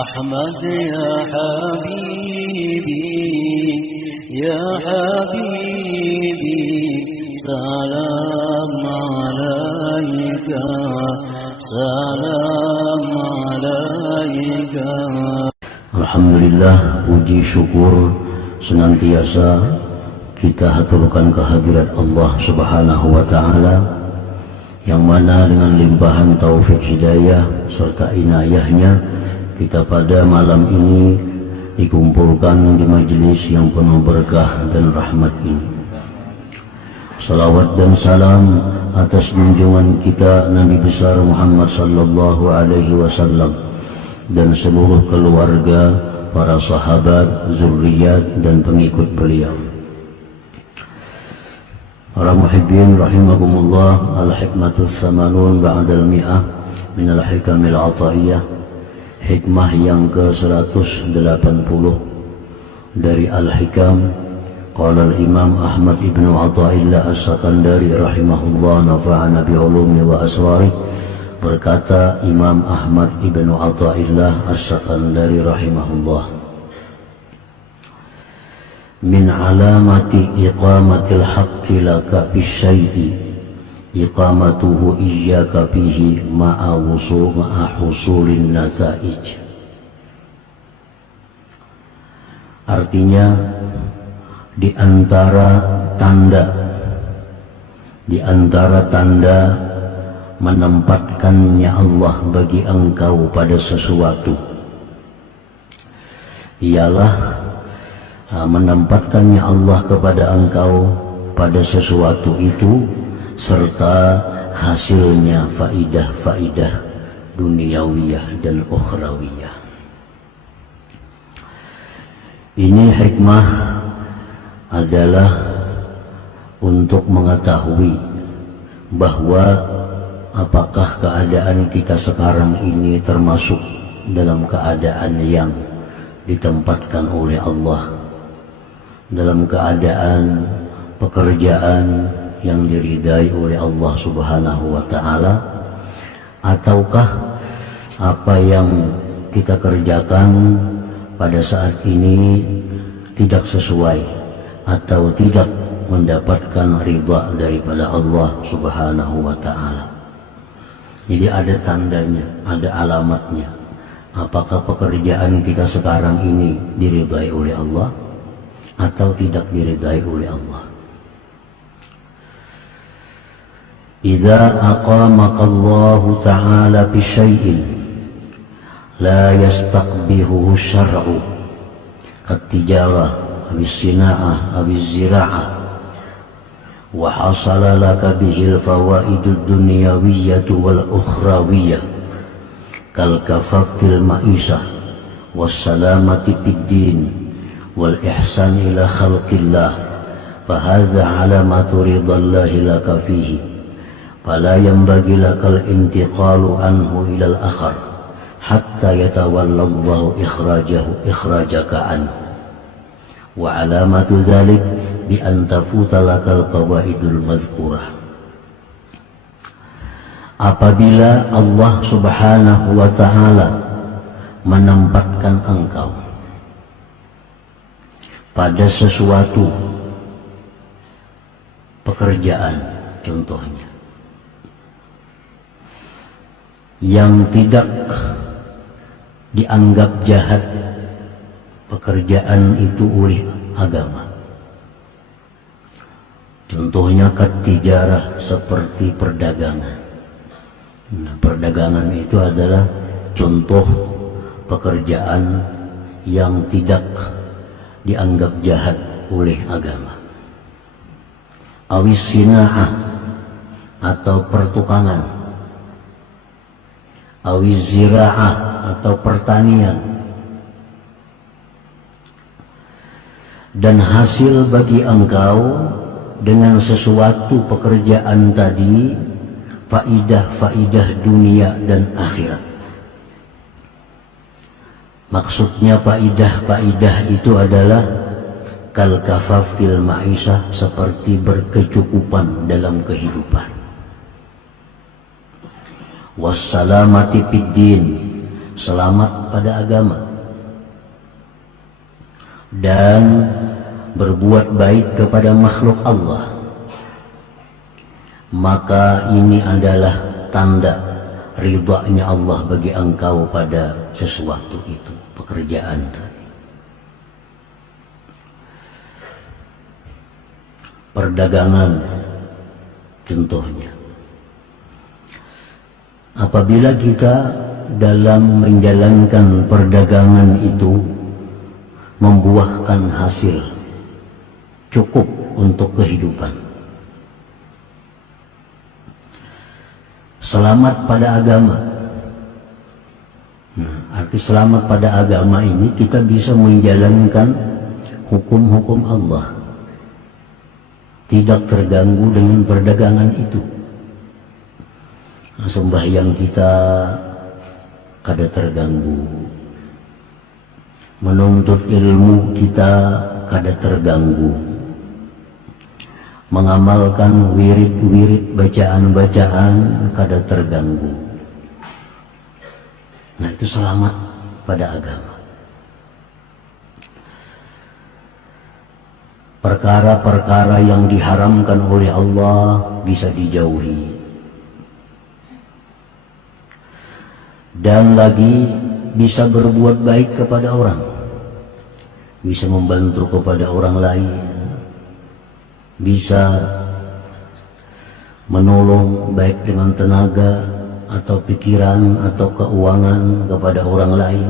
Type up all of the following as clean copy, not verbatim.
أحمد يا حبيبي يا حبيبي سلام عليك سلام عليك. Alhamdulillah, puji syukur senantiasa kita haturkan kehadirat Allah Subhanahu wa Ta'ala, yang mana dengan limpahan taufik hidayah serta inayahnya kita pada malam ini dikumpulkan di majelis yang penuh berkah dan rahmat ini. Salawat dan salam atas junjungan kita Nabi besar Muhammad sallallahu alaihi wasallam dan seluruh keluarga, para sahabat, zurriyat dan pengikut beliau. Para muhibbin rahimakumullah, al-hikmatus samanun ba'dal mi'ah min al-hikamil ataiyah. Hikmah yang ke-180 dari Al-Hikam. Qala al-Imam Ahmad ibn Athaillah As-Sakandari rahimahullah, nafa'ana bi'ulumi wa asrarih. Berkata Imam Ahmad ibn Athaillah As-Sakandari rahimahullah, min alamati iqamatil haqqi laka bisyai'i iqamatuhu iyyaka bihi ma'a husulin nataij. Artinya, di antara tanda menempatkannya Allah bagi engkau pada sesuatu ialah menempatkannya Allah kepada engkau pada sesuatu itu serta hasilnya faidah-faidah duniawiyah dan ukhrawiyah. Ini hikmah adalah untuk mengetahui bahwa apakah keadaan kita sekarang ini termasuk dalam keadaan yang ditempatkan oleh Allah, dalam keadaan pekerjaan yang diridai oleh Allah Subhanahu wa Ta'ala, ataukah apa yang kita kerjakan pada saat ini tidak sesuai atau tidak mendapatkan ridha daripada Allah Subhanahu wa Ta'ala. Jadi ada tandanya, ada alamatnya. Apakah pekerjaan kita sekarang ini diridai oleh Allah atau tidak diridai oleh Allah. Idza aqamaka Allah Ta'ala bi syai'in la yastaqbihuhu syar'u kat-tijarah bis-sina'ah biz-zira'ah wa hasala laka bihil fawaidud dunyawiyyah wal ukhrawiyyah kal kafafil ma'isah was salamati fid-din wal ihsan ila khalqillah fa hadza alamatu ridallahi laka fihi. Fala yanbaghi lakal intiqalu anhu ilal akhar hatta yatawallallahu ikhrajaka anhu. Wa alamatu dzalik bi an tafuta lakal qawaidul mazkurah. Apabila Allah Subhanahu wa Ta'ala menempatkan engkau pada sesuatu pekerjaan, contohnya yang tidak dianggap jahat pekerjaan itu oleh agama, contohnya ketijarah seperti perdagangan. Nah, perdagangan itu adalah contoh pekerjaan yang tidak dianggap jahat oleh agama. Awis sina'ah atau pertukangan, awis zira'ah atau pertanian, dan hasil bagi engkau dengan sesuatu pekerjaan tadi faidah-faidah dunia dan akhirat. Maksudnya faidah-faidah itu adalah kal kafafil ma'isyah, seperti berkecukupan dalam kehidupan. Wassalamati fid din, selamat pada agama. Dan berbuat baik kepada makhluk Allah. Maka ini adalah tanda ridhanya Allah bagi engkau pada sesuatu itu, pekerjaan tadi. Perdagangan contohnya. Apabila kita dalam menjalankan perdagangan itu membuahkan hasil cukup untuk kehidupan, selamat pada agama. Arti selamat pada agama ini kita bisa menjalankan hukum-hukum Allah, tidak terganggu dengan perdagangan itu. Sembahyang kita kada terganggu, menuntut ilmu kita kada terganggu, mengamalkan wirid-wirid bacaan-bacaan kada terganggu. Nah, itu selamat pada agama. Perkara-perkara yang diharamkan oleh Allah bisa dijauhi. Dan lagi bisa berbuat baik kepada orang, bisa membantu kepada orang lain, bisa menolong baik dengan tenaga atau pikiran atau keuangan kepada orang lain.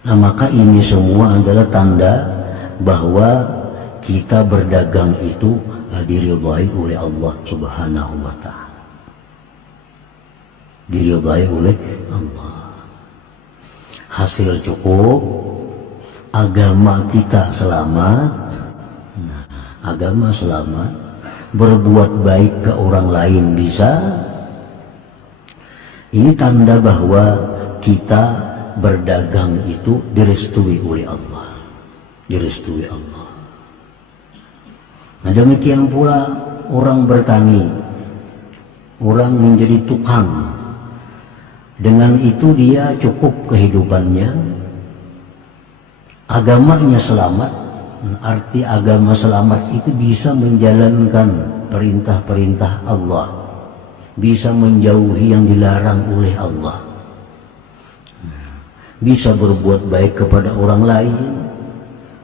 Nah, maka ini semua adalah tanda bahwa kita berdagang itu diridhai oleh Allah Subhanahu wa Ta'ala. Diridhai oleh Allah. Hasil cukup, agama kita selamat. Nah, agama selamat, berbuat baik ke orang lain bisa. Ini tanda bahwa kita berdagang itu direstui oleh Allah. Direstui Allah. Nah, demikian pula orang bertani, orang menjadi tukang. Dengan itu dia cukup kehidupannya, agamanya selamat. Arti agama selamat itu bisa menjalankan perintah-perintah Allah, bisa menjauhi yang dilarang oleh Allah, bisa berbuat baik kepada orang lain.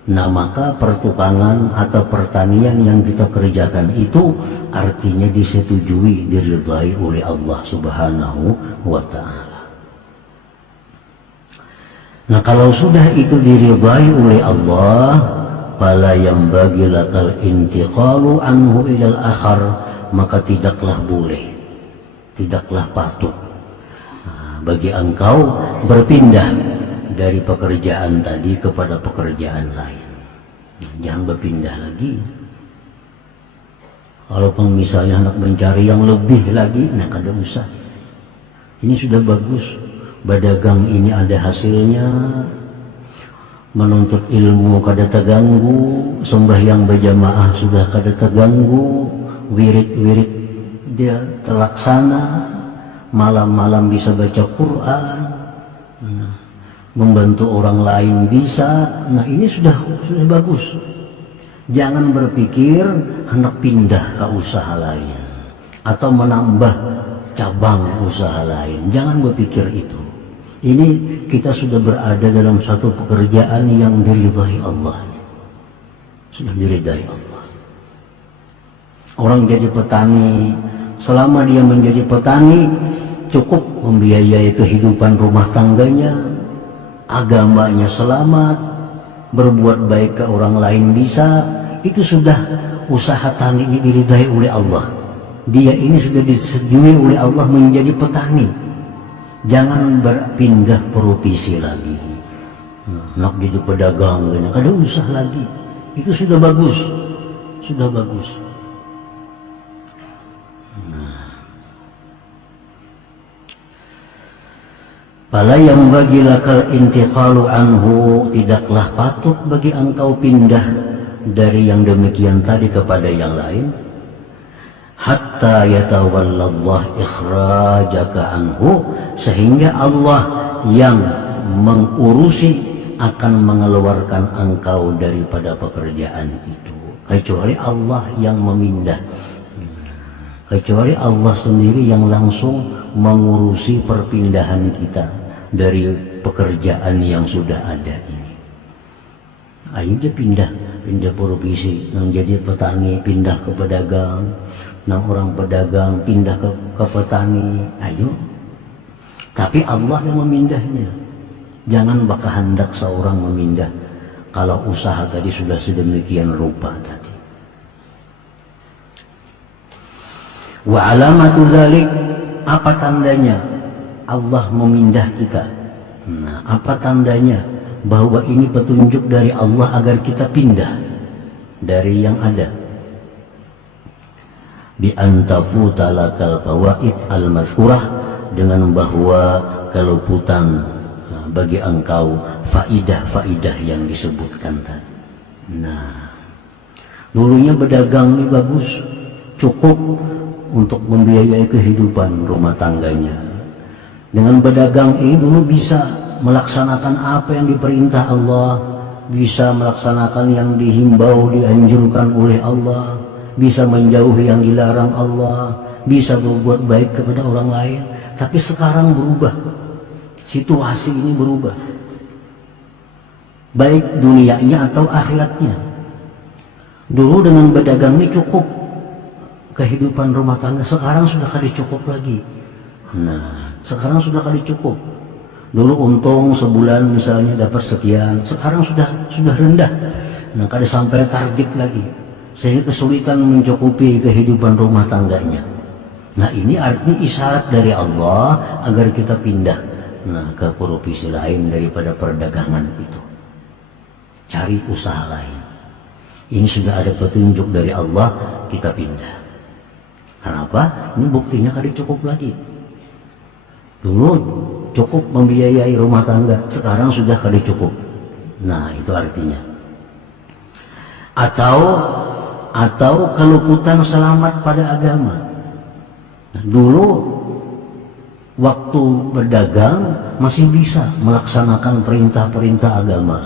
Nah, maka pertukangan atau pertanian yang kita kerjakan itu artinya disetujui, diridhai oleh Allah Subhanahu wa Ta'ala. Nah, kalau sudah itu diridhai oleh Allah, fala yambaghi lakal intiqalu anhu ilal akhar, maka tidaklah boleh, tidaklah patut bagi engkau berpindah dari pekerjaan tadi kepada pekerjaan lain. Jangan berpindah lagi. Walaupun misalnya hendak mencari yang lebih lagi, nah kada usah. Ini sudah bagus. Berdagang ini ada hasilnya. Menuntut ilmu kada terganggu, sembahyang berjamaah sudah kada terganggu, wirid-wirid dia terlaksana, malam-malam bisa baca Quran, membantu orang lain bisa. Nah, ini sudah bagus. Jangan berpikir hendak pindah ke usaha lain atau menambah cabang usaha lain. Jangan berpikir itu. Ini kita sudah berada dalam satu pekerjaan yang diridhai Allah. Sudah diridhai Allah. Orang jadi petani, selama dia menjadi petani cukup membiayai kehidupan rumah tangganya, agamanya selamat, berbuat baik ke orang lain bisa, itu sudah usaha tani ini diridhai oleh Allah. Dia ini sudah disetujui oleh Allah menjadi petani. Jangan berpindah profesi lagi. Nak jadi pedagang, kada usah lagi. Itu sudah bagus, sudah bagus. Fala yanbaghi lakal intiqalu anhu, tidaklah patut bagi engkau pindah dari yang demikian tadi kepada yang lain, hatta yatawallallah ikhrajaka anhu, sehingga Allah yang mengurusi akan mengeluarkan engkau daripada pekerjaan itu. Kecuali Allah yang memindah, kecuali Allah sendiri yang langsung mengurusi perpindahan kita dari pekerjaan yang sudah ada ini. Ayo dia pindah profesi, nang jadi petani pindah ke pedagang, nang orang pedagang pindah ke petani. Ayo, tapi Allah yang memindahnya. Jangan baka hendak seorang memindah kalau usaha tadi sudah sedemikian rupa tadi. Wa alamatu zalik, apa tandanya Allah memindah kita? Nah, apa tandanya bahwa ini petunjuk dari Allah agar kita pindah dari yang ada? Bi antafuta lakal fawaid al-mazkurah, dengan bahwa keluputan bagi engkau faidah-faidah yang disebutkan tadi. Nah, dulunya berdagang ini bagus, cukup untuk membiayai kehidupan rumah tangganya. Dengan berdagang ini dulu bisa melaksanakan apa yang diperintah Allah, bisa melaksanakan yang dihimbau, dianjurkan oleh Allah, bisa menjauhi yang dilarang Allah, bisa berbuat baik kepada orang lain. Tapi sekarang berubah, situasi ini berubah, baik dunianya atau akhiratnya. Dulu dengan berdagang ini cukup kehidupan rumah tangga, sekarang sudah kali cukup lagi. Nah, sekarang sudah kali cukup. Dulu untung sebulan misalnya dapat sekian, sekarang sudah rendah. Nah, kada sampai target lagi, sehingga kesulitan mencukupi kehidupan rumah tangganya. Nah, ini artinya isyarat dari Allah agar kita pindah, nah, ke profesi lain daripada perdagangan itu. Cari usaha lain. Ini sudah ada petunjuk dari Allah, kita pindah. Kenapa? Ini buktinya kada cukup lagi. Dulu cukup membiayai rumah tangga, sekarang sudah kada cukup. Nah, itu artinya. Atau keluputan selamat pada agama. Nah, dulu waktu berdagang masih bisa melaksanakan perintah-perintah agama.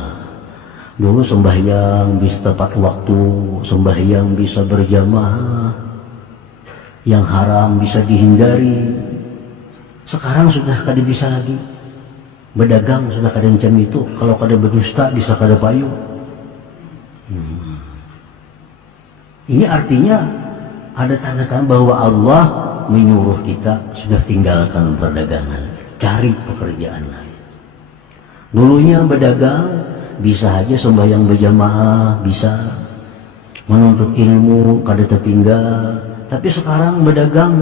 Dulu sembahyang bisa tepat waktu, sembahyang bisa berjamaah, yang haram bisa dihindari. Sekarang sudah kada bisa lagi. Berdagang sudah kada macam itu. Kalau kada berdusta bisa kada payu. Ini artinya ada tanda-tanda bahwa Allah menyuruh kita sudah tinggalkan perdagangan, cari pekerjaan lain. Dulunya berdagang bisa aja sembahyang berjamaah, bisa menuntut ilmu kada tertinggal. Tapi sekarang berdagang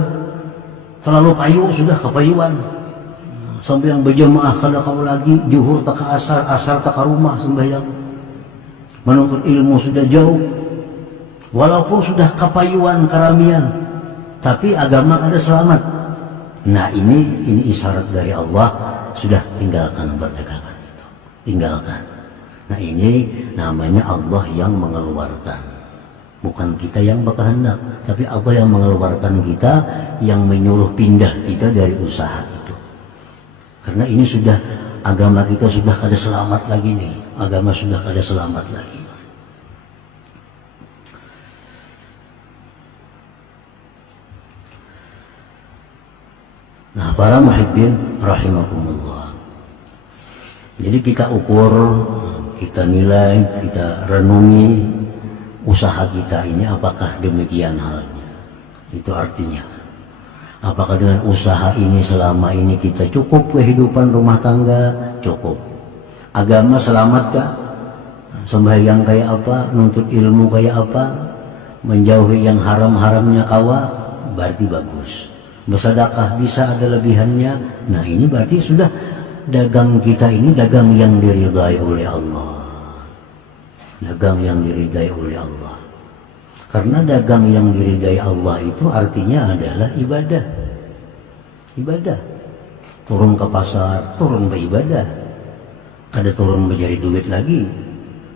terlalu payu, sudah kepayuan. Sembahyang berjamaah kada kau lagi, zuhur tak ke asar, asar tak ke rumah sembahyang. Menuntut ilmu sudah jauh. Walaupun sudah kepayuan, keramian, tapi agama kada selamat. Nah, ini isyarat dari Allah, sudah tinggalkan perdagangan itu. Tinggalkan. Nah, ini namanya Allah yang mengeluarkan. Bukan kita yang berkehendak, tapi Allah yang mengeluarkan kita, yang menyuruh pindah kita dari usaha itu. Karena ini sudah, agama kita sudah kada selamat lagi nih. Agama sudah kada selamat lagi. Nah, para muhibbin rahimakumullah. Jadi kita ukur, kita nilai, kita renungi usaha kita ini apakah demikian halnya. Itu artinya, apakah dengan usaha ini selama ini kita cukup kehidupan rumah tangga? Cukup. Agama selamatkah? Sembahyang kayak apa? Nuntut ilmu kayak apa? Menjauhi yang haram-haramnya kawa? Berarti bagus. Bersedekah bisa ada lebihannya. Nah, ini berarti sudah dagang kita ini dagang yang diridai oleh Allah. Dagang yang diridai oleh Allah. Karena dagang yang diridai Allah itu artinya adalah ibadah. Ibadah. turun ke pasar, turun beribadah, kada turun mencari duit lagi,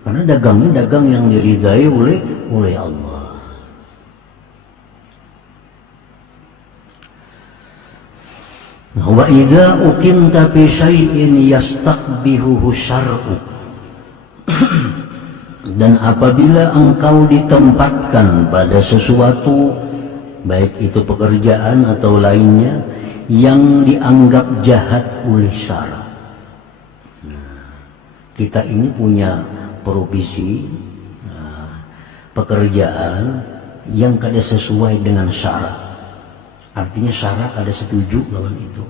karena dagangnya dagang yang diridai oleh Allah. Wa idza uqimta bi syai'in yastaqbihuhu syar'u. Dan apabila engkau ditempatkan pada sesuatu, baik itu pekerjaan atau lainnya, yang dianggap jahat oleh syara. Kita ini punya profesi, pekerjaan yang kada sesuai dengan syara. Artinya syara kada setuju lawan itu.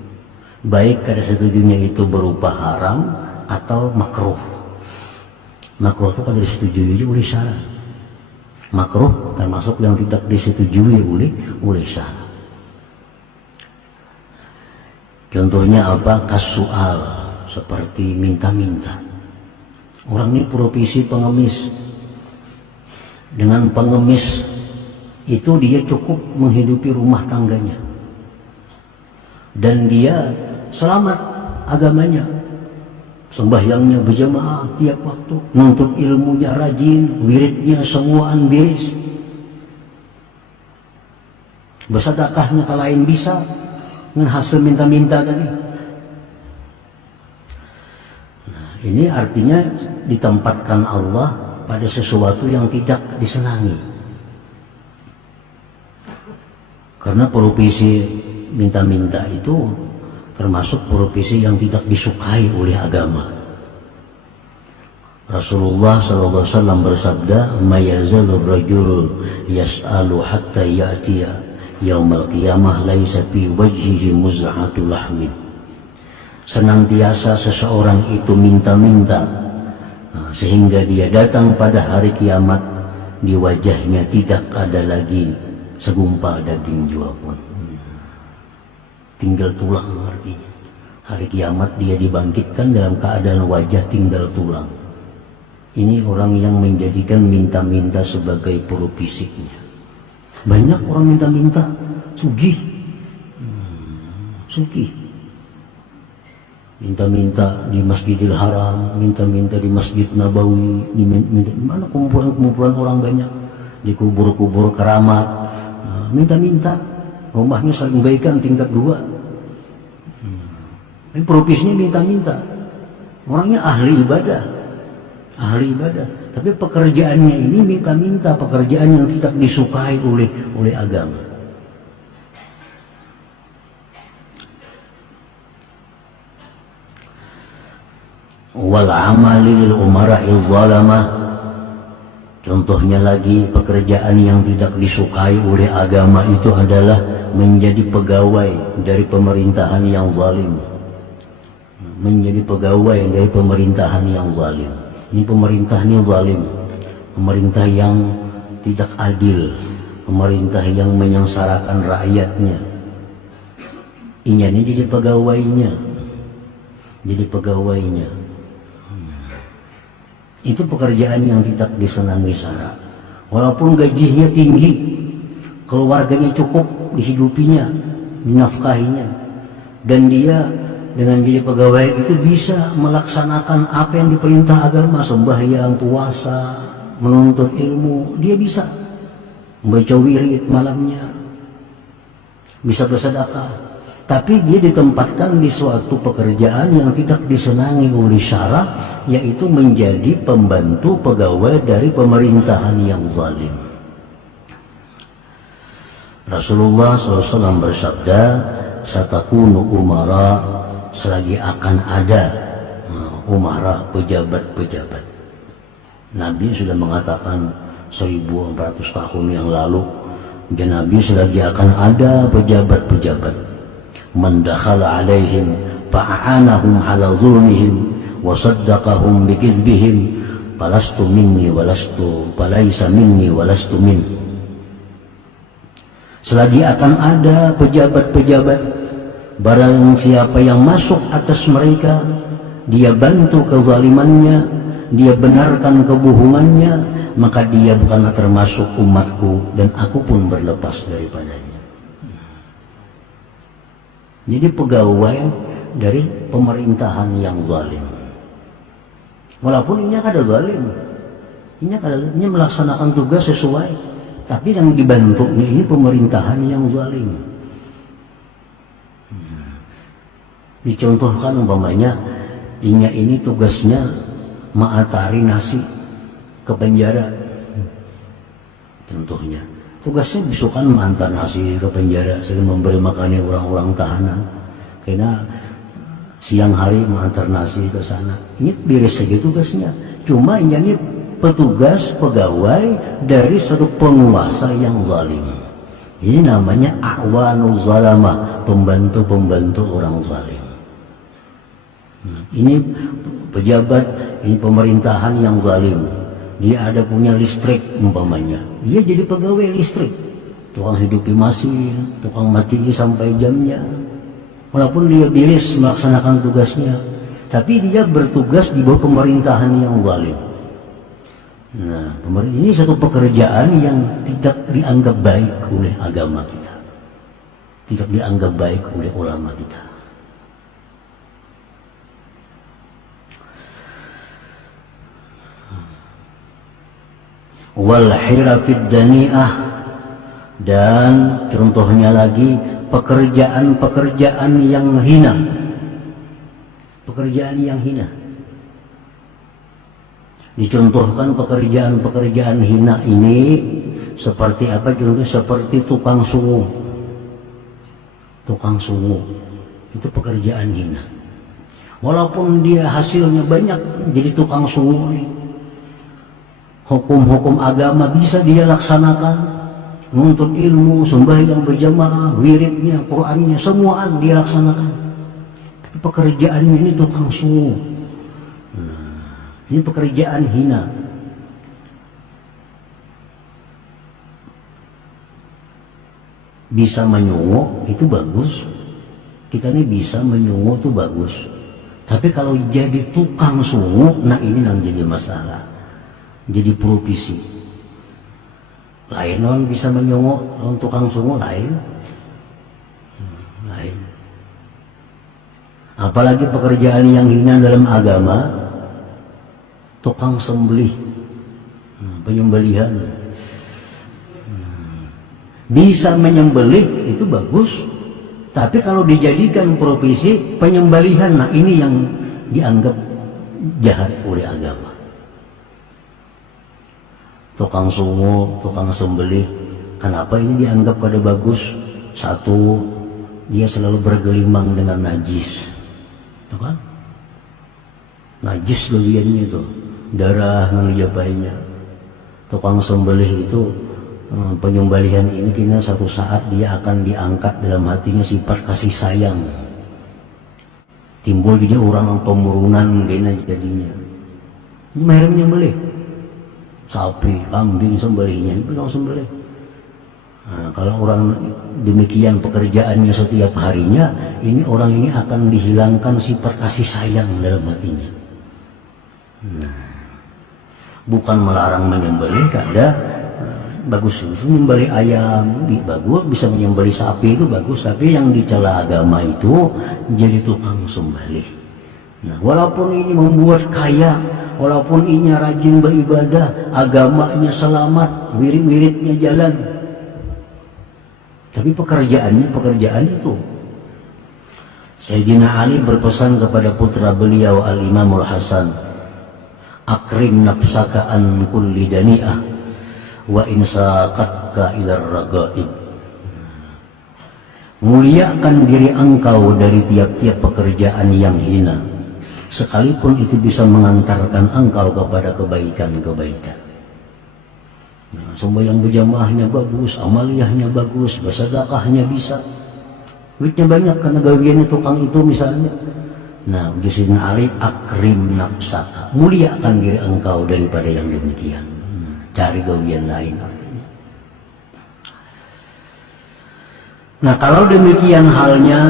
Baik kada setujunya itu berupa haram atau makruh. Makruh itu kada disetujui oleh syara. Makruh termasuk yang tidak disetujui oleh syara. Contohnya apa? Kasual, seperti minta-minta. Orang ini profesi pengemis. Dengan pengemis itu dia cukup menghidupi rumah tangganya. Dan dia selamat agamanya. Sembahyangnya berjamaah tiap waktu, nuntut ilmunya rajin, wiridnya semuaan beres. Bersedekahnya ke lain bisa, dengan hasil minta-minta tadi. Nah, ini artinya ditempatkan Allah pada sesuatu yang tidak disenangi. Karena profesi minta-minta itu termasuk profesi yang tidak disukai oleh agama. Rasulullah SAW bersabda, "Mayazalur rajul yas'alu hatta ya'tiya yaumal qiyamah laisa fi wajhihi muz'atu lahmin." Senantiasa seseorang itu minta-minta, sehingga dia datang pada hari kiamat, di wajahnya tidak ada lagi segumpal daging jua pun. Tinggal tulang artinya. Hari kiamat dia dibangkitkan dalam keadaan wajah tinggal tulang. Ini orang yang menjadikan minta-minta sebagai profesinya. Banyak orang minta-minta, sugih. Sugih. Minta-minta di Masjidil Haram, minta-minta di Masjid Nabawi, minta mana kumpulan-kumpulan orang banyak, di kubur-kubur keramat, minta-minta, rumahnya saling baikan tingkat 2. Ini profesinya minta-minta. Orangnya ahli ibadah, tapi pekerjaannya ini minta-minta, pekerjaan yang tidak disukai oleh agama. Wal amali lil umara'il zalamah. Contohnya lagi, pekerjaan yang tidak disukai oleh agama itu adalah menjadi pegawai dari pemerintahan yang zalim. Menjadi pegawai dari pemerintahan yang zalim. Ini pemerintah ini zalim, pemerintah yang tidak adil, pemerintah yang menyengsarakan rakyatnya. Ini jadi pegawainya, Itu pekerjaan yang tidak disenangi syara. Walaupun gajinya tinggi, keluarganya cukup dihidupinya, dinafkahinya, dan dia dengan jadi pegawai itu bisa melaksanakan apa yang diperintah agama, sembahyang, puasa, menuntut ilmu. Dia bisa membaca wirid malamnya, bisa bersedekah. Tapi dia ditempatkan di suatu pekerjaan yang tidak disenangi oleh syara, yaitu menjadi pembantu pegawai dari pemerintahan yang zalim. Rasulullah SAW bersabda, "Satakunu umara," selagi akan ada umara, pejabat-pejabat. Nabi sudah mengatakan 1400 tahun yang lalu, dan Nabi selagi akan ada pejabat-pejabat. Man dakhala alaihim fa'anahum ala zulmihim wa saddaqahum bikizbihim falastu minni walastu falaisa minni walastu min. Selagi akan ada pejabat-pejabat, barang siapa yang masuk atas mereka, dia bantu kezalimannya, dia benarkan kebohongannya, maka dia bukanlah termasuk umatku, dan aku pun berlepas daripadanya. Jadi pegawai dari pemerintahan yang zalim. Walaupun ini ada zalim, ini melaksanakan tugas sesuai, tapi yang dibantunya ini pemerintahan yang zalim. Dicontohkan umpamanya, ini tugasnya ma'atari nasi ke penjara. Contohnya, tugasnya besokan mengantar nasi ke penjara, sehingga memberi makannya orang-orang tahanan. Karena siang hari mengantar nasi ke sana. Ini beres saja tugasnya. Cuma ini petugas pegawai dari suatu penguasa yang zalim. Ini namanya a'wanuz zalamah, pembantu-pembantu orang zalim. Ini pejabat, ini pemerintahan yang zalim. Dia ada punya listrik umpamanya, dia jadi pegawai listrik, tukang hidupi mesin, tukang matiin sampai jamnya. Walaupun dia beres melaksanakan tugasnya, tapi dia bertugas di bawah pemerintahan yang zalim. Nah, ini satu pekerjaan yang tidak dianggap baik oleh agama kita, tidak dianggap baik oleh ulama kita. Wal hirafid dani'ah, dan contohnya lagi pekerjaan-pekerjaan yang hina. Pekerjaan yang hina. Dicontohkan pekerjaan-pekerjaan hina ini seperti apa? Contohnya seperti tukang sungu. Tukang sungu itu pekerjaan hina. Walaupun dia hasilnya banyak jadi tukang sungu nih, hukum-hukum agama bisa dia laksanakan, menuntut ilmu, sembahyang berjamaah, wiridnya, Qur'annya, semuaan dia laksanakan. Tapi pekerjaannya ini tukang sungu. Ini pekerjaan hina. Bisa menyungu itu bagus. Kita ini bisa menyungu itu bagus. Tapi kalau jadi tukang sungu, nah ini yang jadi masalah. Jadi profesi. Lain orang bisa menyungu, orang tukang sungu lain. Lain. Apalagi pekerjaan yang hina dalam agama, tukang sembelih, penyembelihan. Bisa menyembelih itu bagus, tapi kalau dijadikan profesi penyembelihan, nah ini yang dianggap jahat oleh agama. Tukang sungu, tukang sembelih, kenapa ini dianggap pada bagus? Satu, dia selalu bergelimang dengan najis, tuh kan? Najis lebihannya itu, darah menjabainya. Tukang sembelih itu, penyembelihan ini kini satu saat dia akan diangkat dalam hatinya sifat kasih sayang. Timbul dia orang pemurunan kini jadinya. Mahir menyembelih. Sapi, kambing sembelihnya, itu tukang sembelih. Nah, kalau orang demikian pekerjaannya setiap harinya, ini orang ini akan dihilangkan sifat kasih sayang dalam hatinya. Nah, bukan melarang menyembelih, kada bagus. Menyembelih ayam bagus, bisa menyembelih sapi itu bagus, tapi yang dicela agama itu jadi tukang sembelih. Nah, walaupun ini membuat kaya, walaupun ini rajin beribadah, agamanya selamat, wirid-wiridnya jalan, tapi pekerjaan itu. Sayyidina Ali berpesan kepada putra beliau Al-Imamul Hasan, akrim nafsaka an kulli dani'ah wa insaqatka ilar ragaib. Muliakan diri engkau dari tiap-tiap pekerjaan yang hina, sekalipun itu bisa mengantarkan engkau kepada kebaikan-kebaikan. Nah, sembahyang berjamaahnya bagus, amaliyahnya bagus, bersedekahnya bisa, duitnya banyak karena gawiannya tukang itu misalnya. Nah, Sayyidina Ali, akrim nafsaka, muliakan diri engkau daripada yang demikian. Cari gawian lain artinya. Nah, kalau demikian halnya,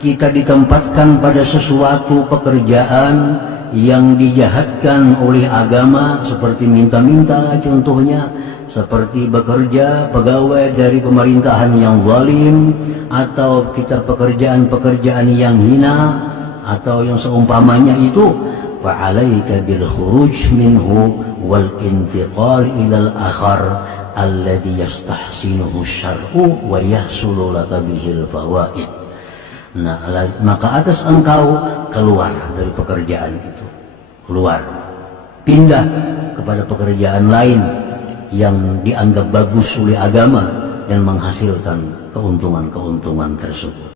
kita ditempatkan pada sesuatu pekerjaan yang dijahatkan oleh agama, seperti minta-minta contohnya, seperti bekerja pegawai dari pemerintahan yang zalim, atau kita pekerjaan-pekerjaan yang hina, atau yang seumpamanya itu, fa'alaika bil khuruj minhu wal intiqal ilal akhar alladhi yastahsinuhu syar'u wa yahsulu laka bihil fawaid. Nah, maka atas engkau keluar dari pekerjaan itu, keluar, pindah kepada pekerjaan lain yang dianggap bagus oleh agama dan menghasilkan keuntungan-keuntungan tersebut.